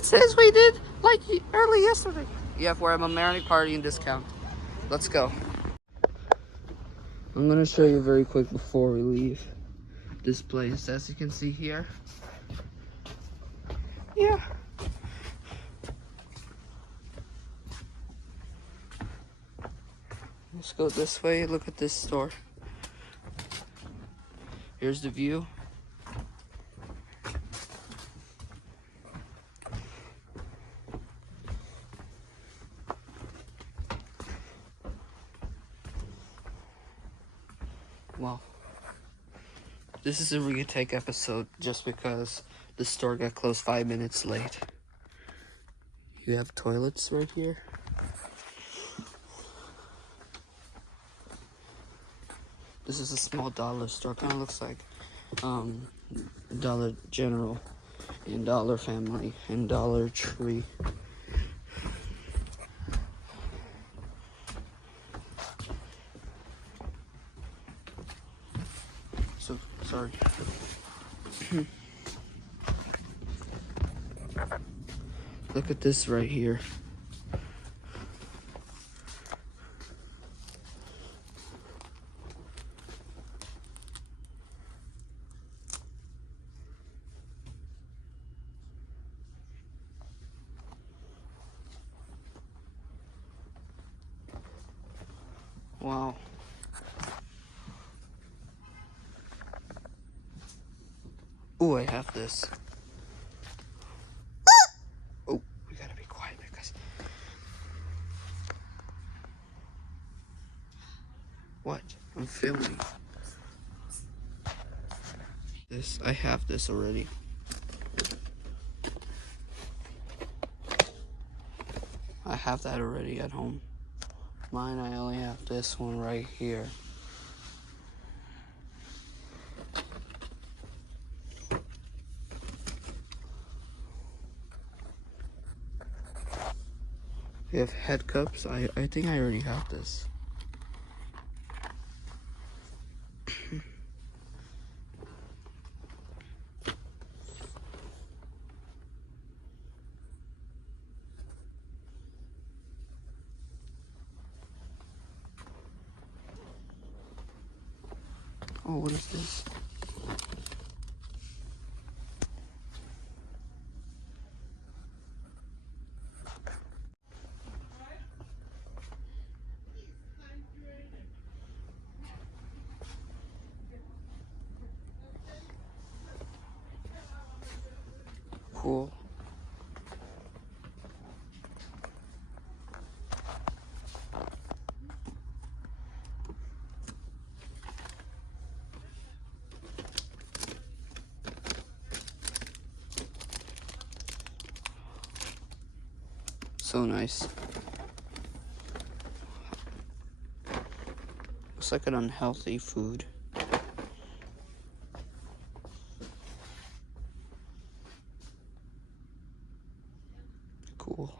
it says we did like early yesterday. Yeah, for a Marani party and discount. Let's go. I'm gonna show you very quick before we leave this place. As you can see here. Yeah. Let's go this way. Look at this store. Here's the view. Well, this is a retake episode just because the store got closed 5 minutes late. You have toilets right here. This is a small dollar store. Kind of looks like Dollar General and Dollar Family and Dollar Tree. So sorry. Look at this right here. Wow. Oh, I have this. Oh, we gotta be quiet because... What? I'm filming. This, I have this already. I have that already at home. Mine, I only have this one right here. We have head cups. I think I already have this. Oh, what is this? Cool. So nice. Looks like an unhealthy food. Cool.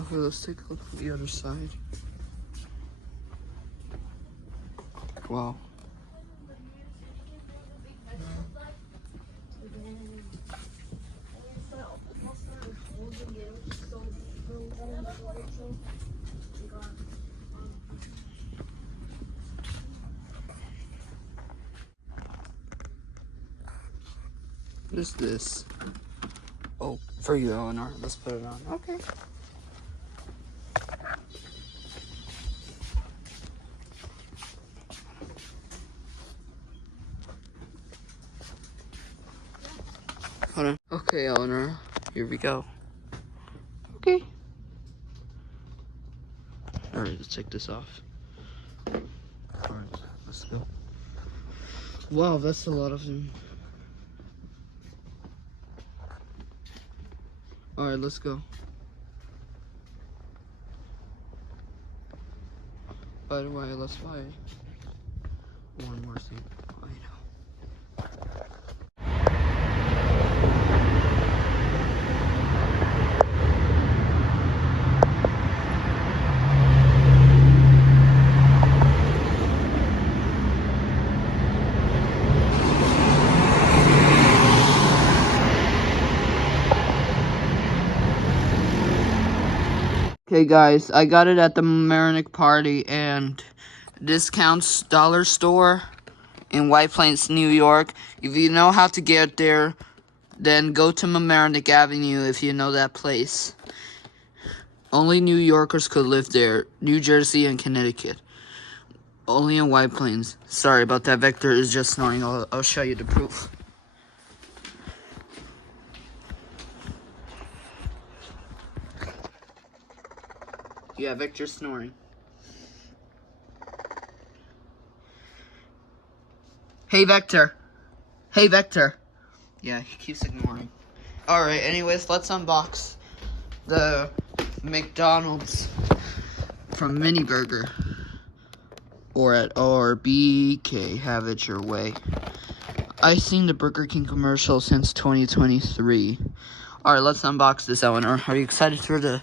Okay, let's take a look at the other side. Wow. What is this? Oh, for you, Elinor. Let's put it on. Okay. Hold on. Okay, Elinor. Here we go. Okay. Alright, let's take this off. Alright, let's go. Wow, that's a lot of them. Alright, let's go. By the way, let's buy one more thing. I know. Okay, guys, I got it at the Mamaroneck party, and discounts dollar store in White Plains, New York. If you know how to get there, then go to Mamaroneck Avenue if you know that place. Only New Yorkers could live there. New Jersey and Connecticut. Only in White Plains. Sorry about that. Vector is just snoring. I'll show you the proof. Yeah, Vector's snoring. Hey, Vector. Hey, Vector. Yeah, he keeps ignoring. Alright, anyways, let's unbox the McDonald's from Mini Burger. Or at BK, have it your way. I've seen the Burger King commercial since 2023. Alright, let's unbox this, Elinor. Are you excited for the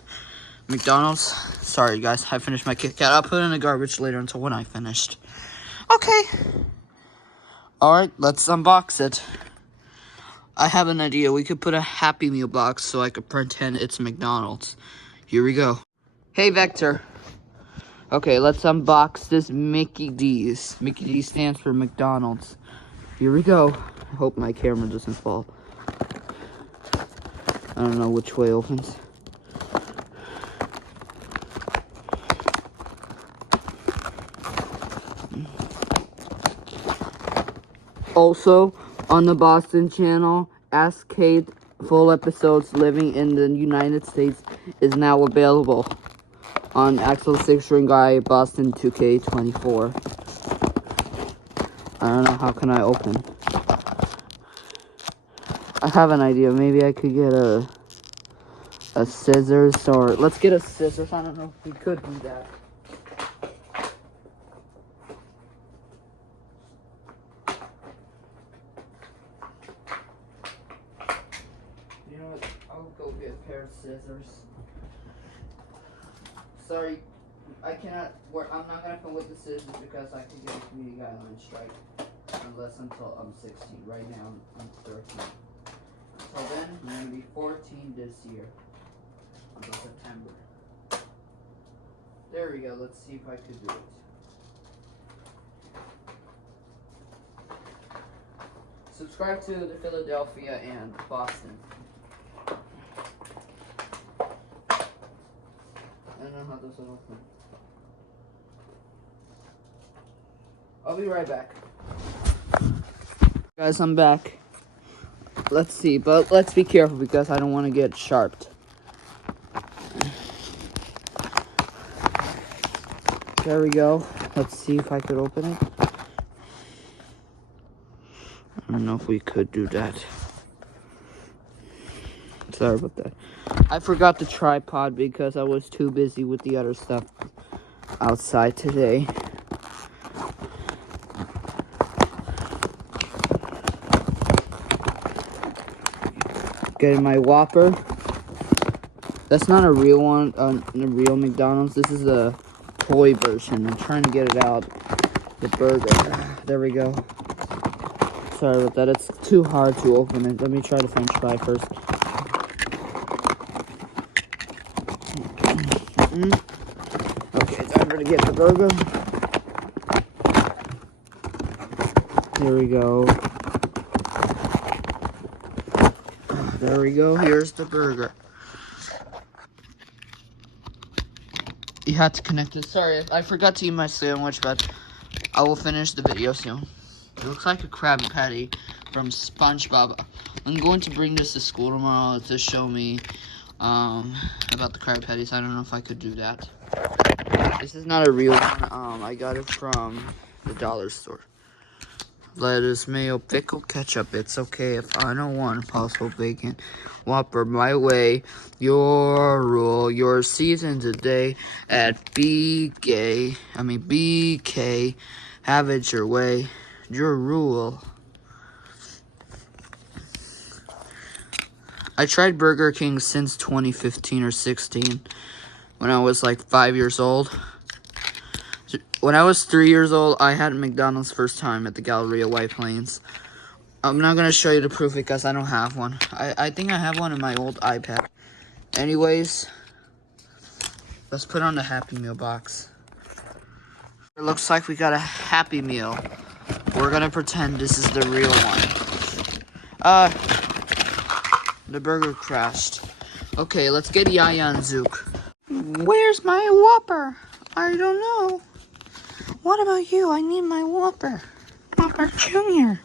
McDonald's? Sorry, guys, I finished my Kit Kat. I'll put it in the garbage later until when I finished. Okay. Alright, let's unbox it. I have an idea. We could put a Happy Meal box so I could pretend it's McDonald's. Here we go. Hey, Vector. Okay, let's unbox this Mickey D's. Mickey D stands for McDonald's. Here we go. I hope my camera doesn't fall. I don't know which way opens. Also, on the Boston channel, Ask Kate full episodes living in the United States is now available on Axel 6-String Guy Boston 2K24. I don't know, how can I open? I have an idea. Maybe I could get a scissors, or let's get a scissors. I don't know if we could do that. You know what? I'll go get a pair of scissors. Sorry, I cannot work. I'm not gonna come with the scissors because I could get a community guideline strike unless until I'm 16. Right now I'm 13. Until then, I'm gonna be 14 this year until September. There we go. Let's see if I could do it. Subscribe to the Philadelphia and Boston. I don't know how this will open. I'll be right back. Guys, I'm back. Let's see, but let's be careful because I don't want to get sharped. There we go. Let's see if I could open it. I don't know if we could do that. Sorry about that. I forgot the tripod because I was too busy with the other stuff outside today. Getting my Whopper. That's not a real one, a real McDonald's. This is a toy version. I'm trying to get it out. The burger. There we go. Sorry about that. It's too hard to open it. Let me try the French fry first. Okay, time for to get the burger. Here we go. There we go. Here's the burger. You had to connect it. Sorry, I forgot to eat my sandwich, but I will finish the video soon. It looks like a Krabby Patty from SpongeBob. I'm going to bring this to school tomorrow to show me about the Krabby Patties. I don't know if I could do that. This is not a real one. I got it from the dollar store. Lettuce, mayo, pickle, ketchup. It's okay if I don't want Impossible Bacon. Whopper my way, your rule, your season today at BK. Have it your way, your rule. I tried Burger King since 2015 or 16 when I was like 5 years old. When I was 3 years old, I had McDonald's first time at the Galleria White Plains. I'm not going to show you the proof because I don't have one. I think I have one in my old iPad. Anyways, Let's put on the Happy Meal box. It looks like we got a Happy Meal. We're gonna pretend this is the real one. The burger crashed. Okay, let's get Yaya and Zook. Where's my Whopper? I don't know. What about you? I need my Whopper. Whopper Jr.